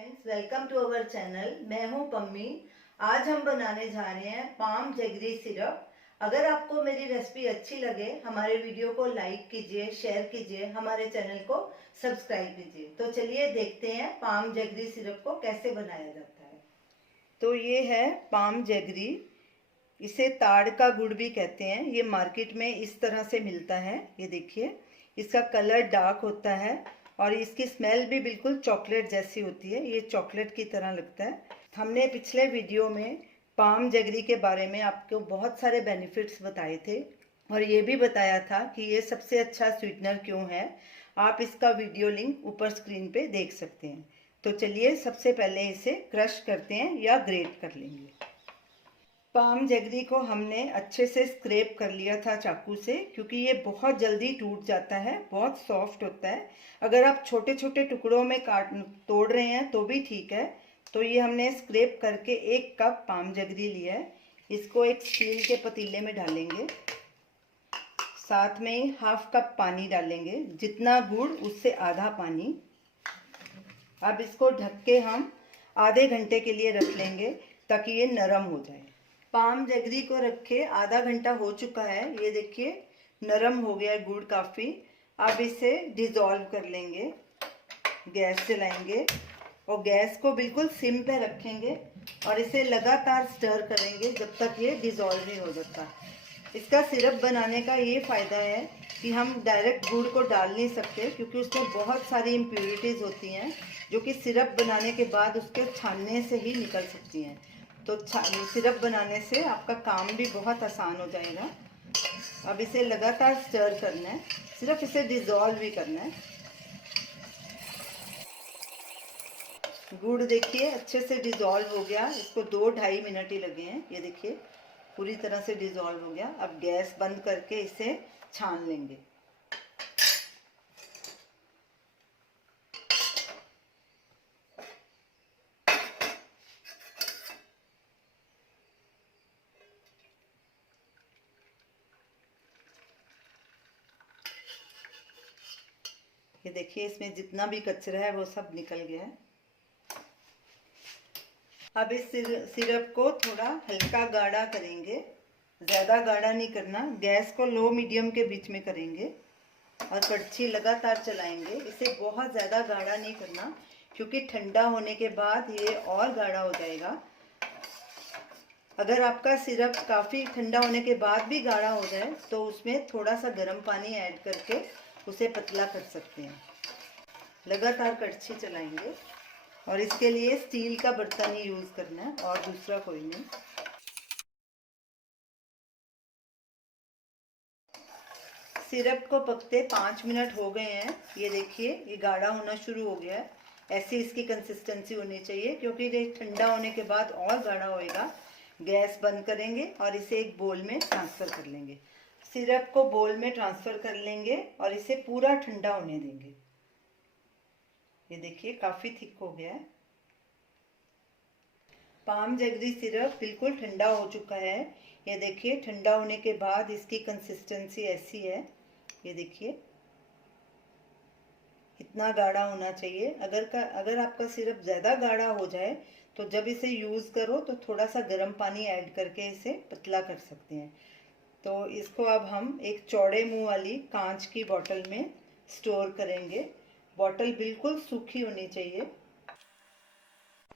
Friends, welcome to our channel. मैं हूं पम्मी। आज हम बनाने जा रहे हैं पाम जैगरी सिरप। अगर आपको मेरी रेसिपी अच्छी लगे, हमारे वीडियो को लाइक कीजिए, शेयर कीजिए, हमारे चैनल को सब्सक्राइब कीजिए। तो चलिए देखते हैं पाम जैगरी सिरप को कैसे बनाया जाता है। तो ये है पाम जैगरी, इसे ताड़ का गुड़ भी कहते हैं। ये मार्केट में इस तरह से मिलता है। ये देखिए, इसका कलर डार्क होता है और इसकी स्मेल भी बिल्कुल चॉकलेट जैसी होती है। ये चॉकलेट की तरह लगता है। हमने पिछले वीडियो में पाम जैगरी के बारे में आपको बहुत सारे बेनिफिट्स बताए थे और ये भी बताया था कि ये सबसे अच्छा स्वीटनर क्यों है। आप इसका वीडियो लिंक ऊपर स्क्रीन पे देख सकते हैं। तो चलिए सबसे पहले इसे क्रश करते हैं या ग्रेट कर लेंगे। पाम जैगरी को हमने अच्छे से स्क्रैप कर लिया था चाकू से, क्योंकि ये बहुत जल्दी टूट जाता है, बहुत सॉफ्ट होता है। अगर आप छोटे छोटे टुकड़ों में तोड़ रहे हैं तो भी ठीक है। तो ये हमने स्क्रैप करके 1 कप पाम जैगरी लिया है। इसको एक स्टील के पतीले में डालेंगे। साथ में ही 1/2 कप पानी डालेंगे, जितना गुड़ उससे आधा पानी। अब इसको ढक के हम आधे घंटे के लिए रख लेंगे ताकि ये नरम हो जाए। पाम जैगरी को रखे आधा घंटा हो चुका है। ये देखिए नरम हो गया है गुड़ काफ़ी। अब इसे डिज़ोल्व कर लेंगे। गैस जलाएंगे और गैस को बिल्कुल सिम पे रखेंगे और इसे लगातार स्टर करेंगे जब तक ये डिज़ोल्व नहीं हो जाता। इसका सिरप बनाने का ये फ़ायदा है कि हम डायरेक्ट गुड़ को डाल नहीं सकते, क्योंकि उसमें बहुत सारी इम्प्योरिटीज़ होती हैं जो कि सिरप बनाने के बाद उसके छानने से ही निकल सकती हैं। तो सिरप बनाने से आपका काम भी बहुत आसान हो जाएगा। अब इसे लगातार स्टर करना है, सिर्फ इसे डिज़ोल्व भी करना है। गुड़ देखिए अच्छे से डिज़ोल्व हो गया। इसको 2-2.5 मिनट ही लगे हैं। ये देखिए पूरी तरह से डिज़ोल्व हो गया। अब गैस बंद करके इसे छान लेंगे। ये देखिए इसमें जितना भी कचरा है वो सब निकल गया है। अब इस सिरप को थोड़ा हल्का गाढ़ा करेंगे, ज़्यादा गाढ़ा नहीं करना। गैस को लो मीडियम के बीच में करेंगे और कड़छी लगातार चलाएंगे। इसे बहुत ज़्यादा गाढ़ा नहीं करना, क्योंकि ठंडा होने के बाद ये और गाढ़ा हो जाएगा। अगर आपका सिरप काफ़ी ठंडा होने के बाद भी गाढ़ा हो जाए तो उसमें थोड़ा सा गर्म पानी ऐड करके उसे पतला कर सकते हैं। लगातार कड़छी चलाएंगे और इसके लिए स्टील का बर्तन ही यूज़ करना है और दूसरा कोई नहीं। सिरप को पकते 5 मिनट हो गए हैं। ये देखिए ये गाढ़ा होना शुरू हो गया है। ऐसी इसकी कंसिस्टेंसी होनी चाहिए, क्योंकि ये ठंडा होने के बाद और गाढ़ा होएगा। गैस बंद करेंगे और इसे एक बोल में ट्रांसफ़र कर लेंगे। सिरप को बोल में ट्रांसफ़र कर लेंगे और इसे पूरा ठंडा होने देंगे। ये देखिए काफ़ी थिक हो गया है। पाम जैगरी सिरप बिल्कुल ठंडा हो चुका है। ये देखिए ठंडा होने के बाद इसकी कंसिस्टेंसी ऐसी है। ये देखिए इतना गाढ़ा होना चाहिए। अगर आपका सिरप ज़्यादा गाढ़ा हो जाए तो जब इसे यूज़ करो तो थोड़ा सा गर्म पानी ऐड करके इसे पतला कर सकते हैं। तो इसको अब हम एक चौड़े मुंह वाली कांच की बोतल में स्टोर करेंगे। बोतल बिल्कुल सूखी होनी चाहिए।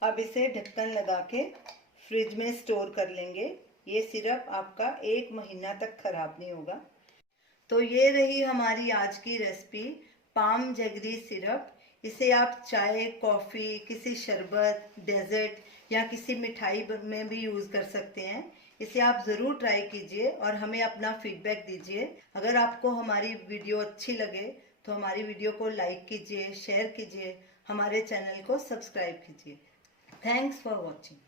अब इसे ढक्कन लगा के फ्रिज में स्टोर कर लेंगे। ये सिरप आपका 1 महीना तक खराब नहीं होगा। तो ये रही हमारी आज की रेसिपी, पाम जैगरी सिरप। इसे आप चाय, कॉफ़ी, किसी शरबत, डेजर्ट या किसी मिठाई में भी यूज़ कर सकते हैं। इसे आप ज़रूर ट्राई कीजिए और हमें अपना फीडबैक दीजिए। अगर आपको हमारी वीडियो अच्छी लगे तो हमारी वीडियो को लाइक कीजिए, शेयर कीजिए, हमारे चैनल को सब्सक्राइब कीजिए। Thanks for watching.